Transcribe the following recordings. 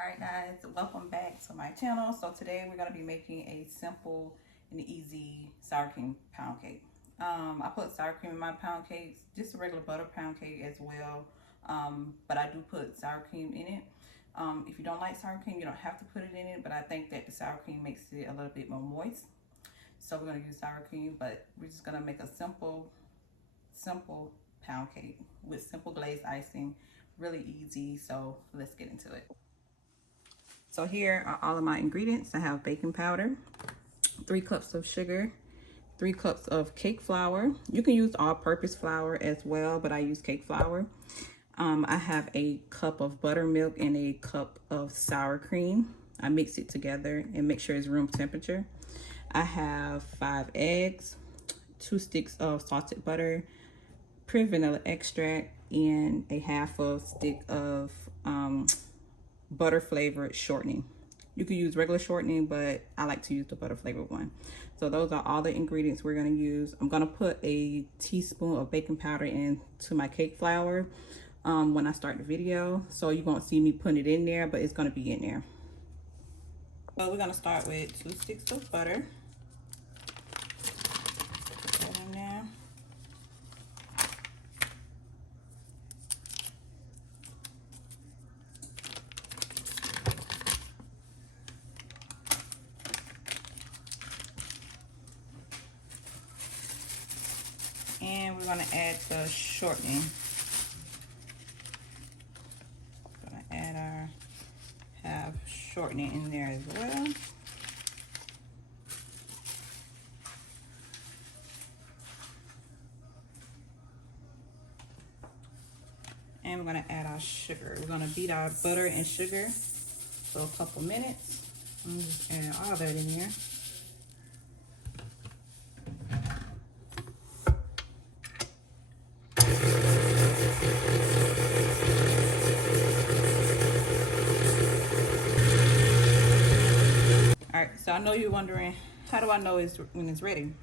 Alright guys, welcome back to my channel. So today we're going to be making a simple and easy sour cream pound cake. I put sour cream in my pound cakes, just a regular butter pound cake as well, but I do put sour cream in it. If you don't like sour cream, you don't have to put it in it, but I think that the sour cream makes it a little bit more moist. So we're going to use sour cream, but we're just going to make a simple pound cake with simple glazed icing. Really easy, so let's get into it. So here are all of my ingredients. I have baking powder, 3 cups of sugar, 3 cups of cake flour. You can use all-purpose flour as well, but I use cake flour. I have a cup of buttermilk and a cup of sour cream. I mix it together and make sure it's room temperature. I have 5 eggs, 2 sticks of salted butter, pure vanilla extract, and a half a stick of butter flavored shortening. You can use regular shortening, but I like to use the butter flavored one. So those are all the ingredients we're going to use. I'm going to put a teaspoon of baking powder into my cake flour when I start the video, so you won't see me putting it in there, but it's going to be in there. So we're going to start with 2 sticks of butter. Put that in there. And we're going to add the shortening. Going to add our half shortening in there as well. And we're going to add our sugar. We're going to beat our butter and sugar for a couple minutes. I'm just add all that in there. Alright, so I know you're wondering, how do I know when it's ready?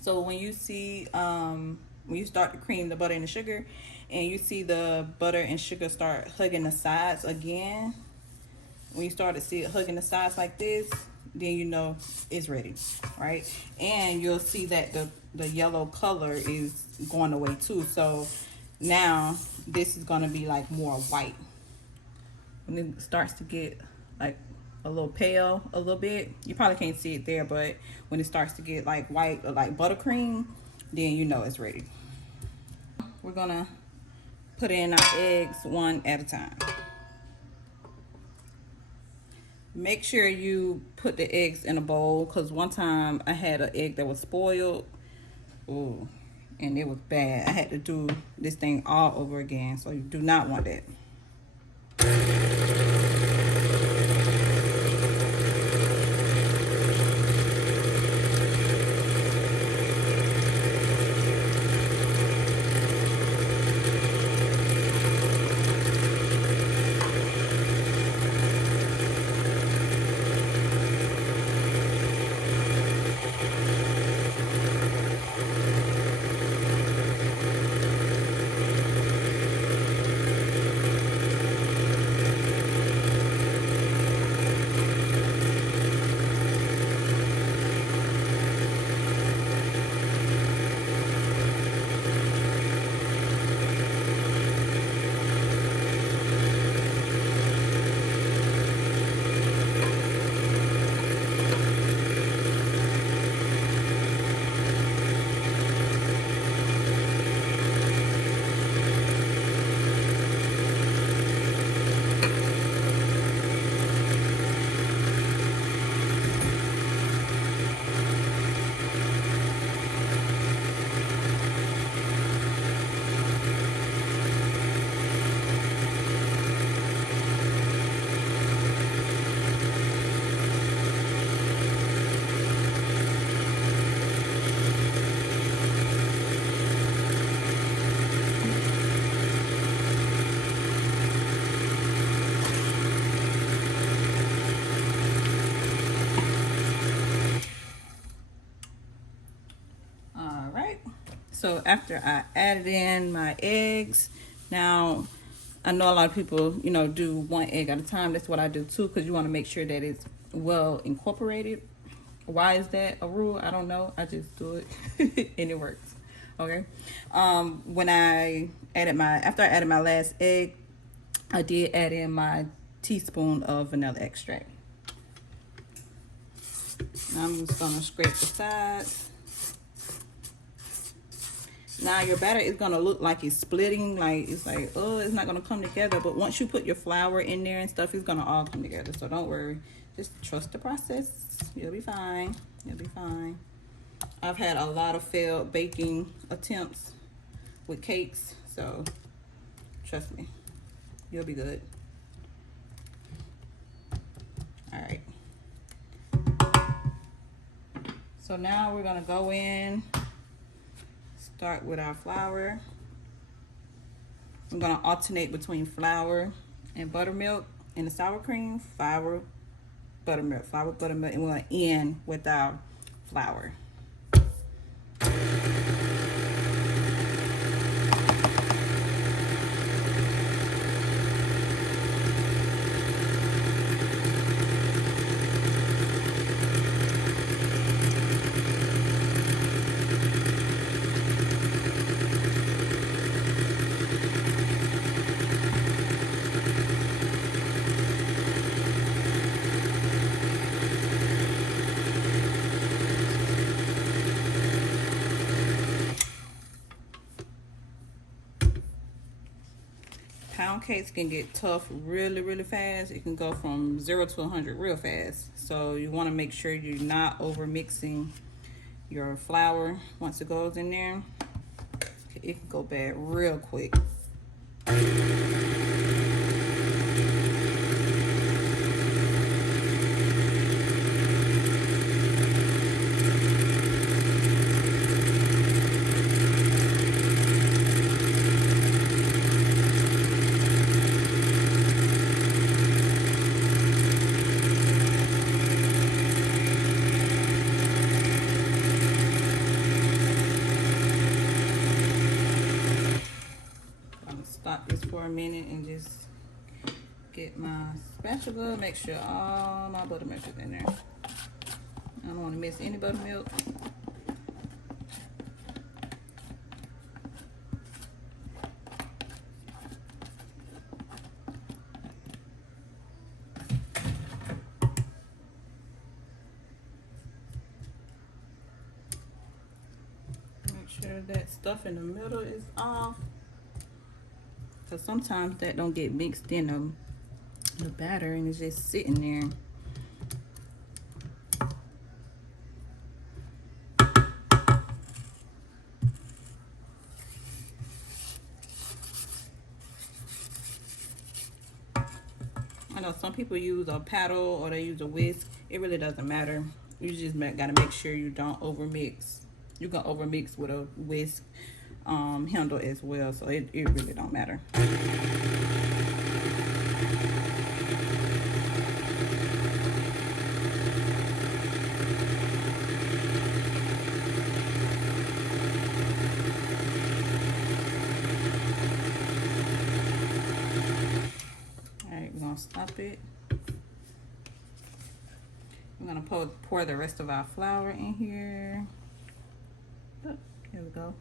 So when you see, when you start to cream the butter and the sugar, and you see the butter and sugar start hugging the sides again, when you start to see it hugging the sides like this, then you know it's ready, right? And you'll see that the yellow color is going away too. So now this is going to be like more white. When it starts to get like a little pale a little bit, you probably can't see it there, but when it starts to get like white or like buttercream, then you know it's ready. We're gonna put in our eggs one at a time. Make sure you put the eggs in a bowl, because one time I had an egg that was spoiled. Ooh, and it was bad. I had to do this thing all over again, so you do not want that. So after I added in my eggs, now I know a lot of people, you know, do 1 egg at a time. That's what I do too, because you want to make sure that it's well incorporated. Why is that a rule? I don't know. I just do it and it works. Okay. When I added after I added my last egg, I did add in my teaspoon of vanilla extract. Now I'm just gonna scrape the sides. Now your batter is gonna look like it's splitting, like it's like, oh, it's not gonna come together. But once you put your flour in there and stuff, it's gonna all come together. So don't worry, just trust the process. You'll be fine. You'll be fine. I've had a lot of failed baking attempts with cakes, so trust me, you'll be good. All right. So now we're gonna go in. Start with our flour. I'm gonna alternate between flour and buttermilk and the sour cream, flour, buttermilk, and we're gonna end with our flour. Pound cakes can get tough really fast. It can go from 0 to 100 real fast. So you want to make sure you're not over mixing your flour. Once it goes in there, it can go bad real quick. Stop this for a minute and just get my spatula, make sure all my buttermilk is in there. I don't want to miss any buttermilk. Make sure that stuff in the middle is off. Because sometimes that don't get mixed in the batter and it's just sitting there. I know some people use a paddle or they use a whisk. It really doesn't matter. You just gotta make sure you don't overmix. You can overmix with a whisk handle as well, so it really don't matter. Alright, we're gonna stop it. I'm gonna pour the rest of our flour in here. Oh, here we go.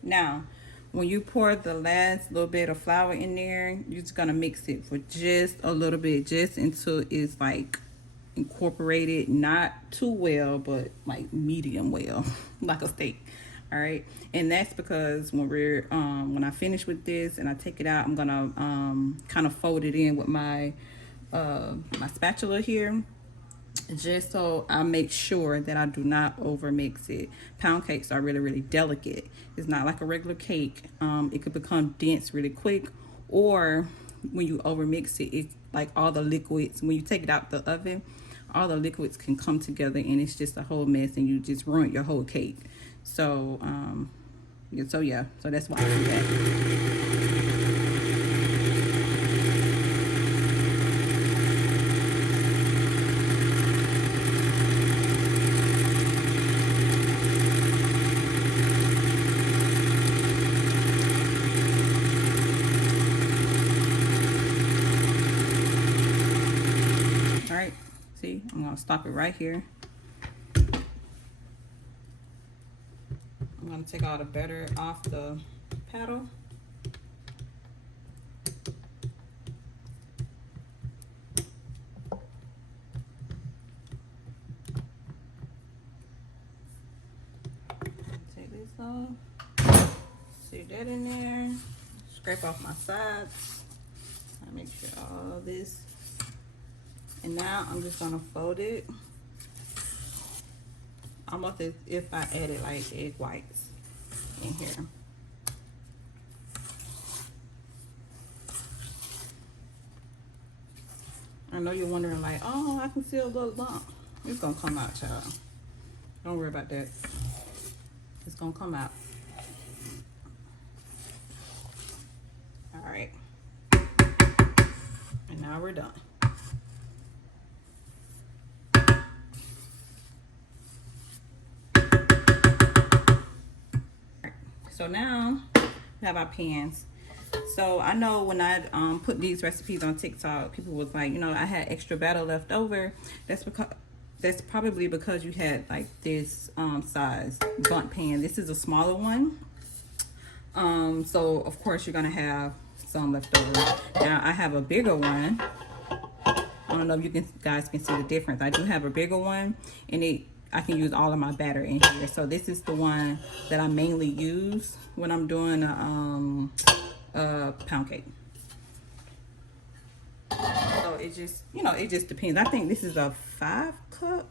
Now, when you pour the last little bit of flour in there, you're just gonna mix it for just a little bit, just until it's like incorporated, not too well, but like medium well, like a steak. All right, and that's because when I finish with this and I take it out, I'm gonna kind of fold it in with my my spatula here, just so I make sure that I do not over mix it. Pound cakes are really delicate. It's not like a regular cake. It could become dense really quick, or when you over mix it, it's like all the liquids, when you take it out the oven, all the liquids can come together and it's just a whole mess and you just ruin your whole cake. So yeah, so that's why I do that. I'm gonna stop it right here. I'm gonna take all the butter off the paddle. Take this off. See that in there. Scrape off my sides. I make sure all this. And now I'm just gonna fold it almost as if I added like egg whites in here. I know you're wondering like, oh, I can see a little lump. It's gonna come out, child. Don't worry about that. It's gonna come out. All right. And now we're done. So now we have our pans. So I know when I put these recipes on TikTok, people was like, you know, I had extra batter left over. That's probably because you had like this size bundt pan. This is a smaller one. So of course you're gonna have some left over. Now I have a bigger one. I don't know if you guys can see the difference. I do have a bigger one, and I can use all of my batter in here. So this is the one that I mainly use when I'm doing a pound cake. So it just, you know, it just depends. I think this is a 5 cup.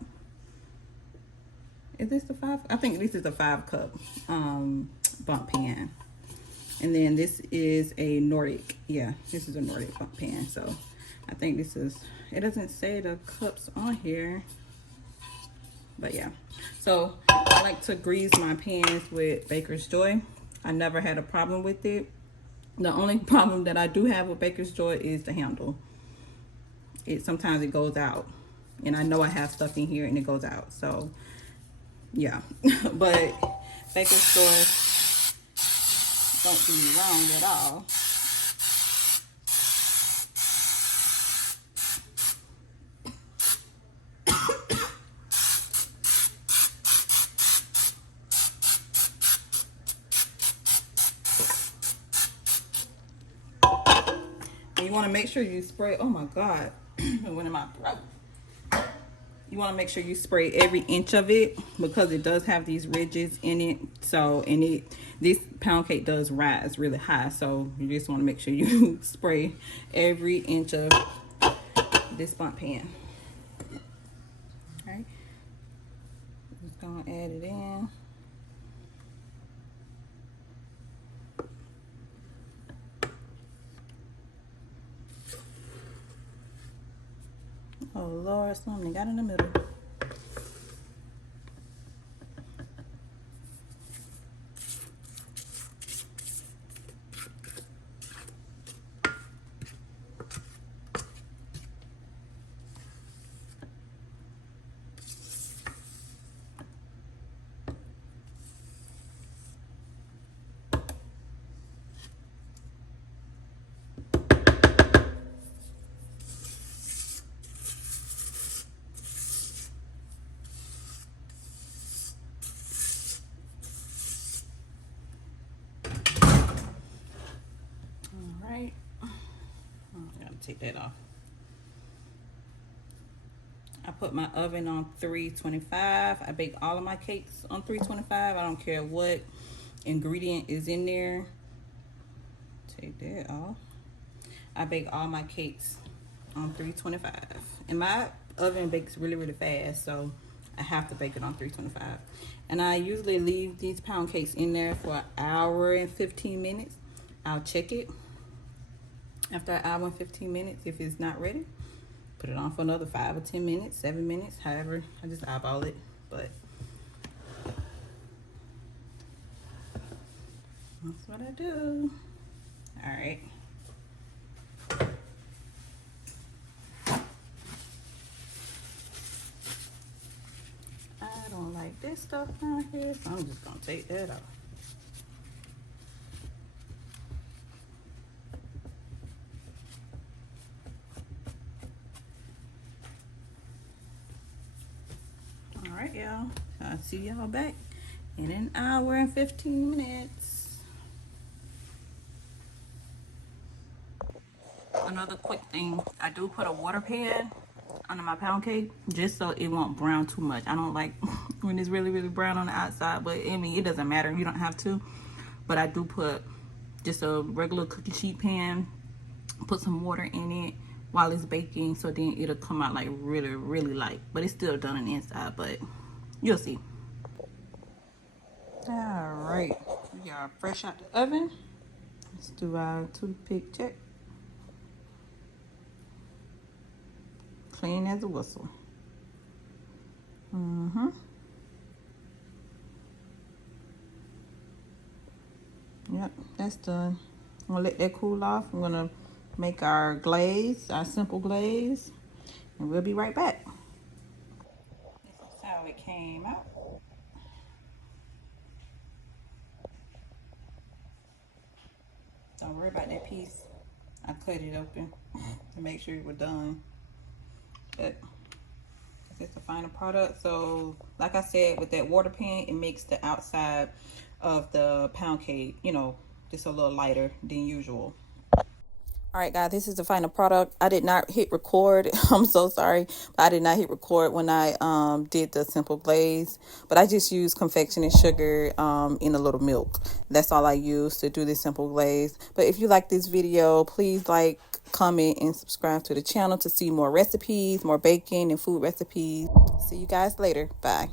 Is this the 5? I think this is a 5 cup bundt pan. And then this is a Nordic. Yeah, this is a Nordic bundt pan. So I think this is, it doesn't say the cups on here. But yeah, so I like to grease my pans with Baker's Joy. I never had a problem with it. The only problem that I do have with Baker's Joy is the handle. Sometimes it goes out, and I know I have stuff in here and it goes out. So yeah, but Baker's Joy don't do me wrong at all. You want to make sure you spray, oh my God, it went in my throat. You want to make sure you spray every inch of it because it does have these ridges in it. So, and this pound cake does rise really high. So you just want to make sure you spray every inch of this bundt pan. All right. Just gonna add it in. Oh Lord, something got in the middle. Take that off. I put my oven on 325. I bake all of my cakes on 325. I don't care what ingredient is in there. Take that off. I bake all my cakes on 325. And my oven bakes really, really fast, so I have to bake it on 325. And I usually leave these pound cakes in there for an hour and 15 minutes. I'll check it after an hour and 15 minutes. If it's not ready, put it on for another 5 or 10 minutes, 7 minutes, however. I just eyeball it, but that's what I do. All right. I don't like this stuff down here, so I'm just gonna take that off. right, y'all. I'll see y'all back in an hour and 15 minutes. Another quick thing, I do put a water pan under my pound cake just so it won't brown too much. I don't like when it's really brown on the outside, but I mean, it doesn't matter, you don't have to. But I do put just a regular cookie sheet pan, put some water in it while it's baking, so then it'll come out like really light, but it's still done on the inside, but you'll see. All right, we are fresh out the oven. Let's do our toothpick check. Clean as a whistle. Yep, that's done. I'm gonna let that cool off. I'm gonna make our glaze, our simple glaze, and we'll be right back. This is how it came out. Don't worry about that piece. I cut it open to make sure it was done. But it's the final product. So like I said, with that water pan, it makes the outside of the pound cake, you know, just a little lighter than usual. All right, guys, this is the final product. I did not hit record. I'm so sorry. But I did not hit record when I did the simple glaze. But I just used confectionery sugar in a little milk. That's all I used to do this simple glaze. But if you like this video, please like, comment, and subscribe to the channel to see more recipes, more baking and food recipes. See you guys later. Bye.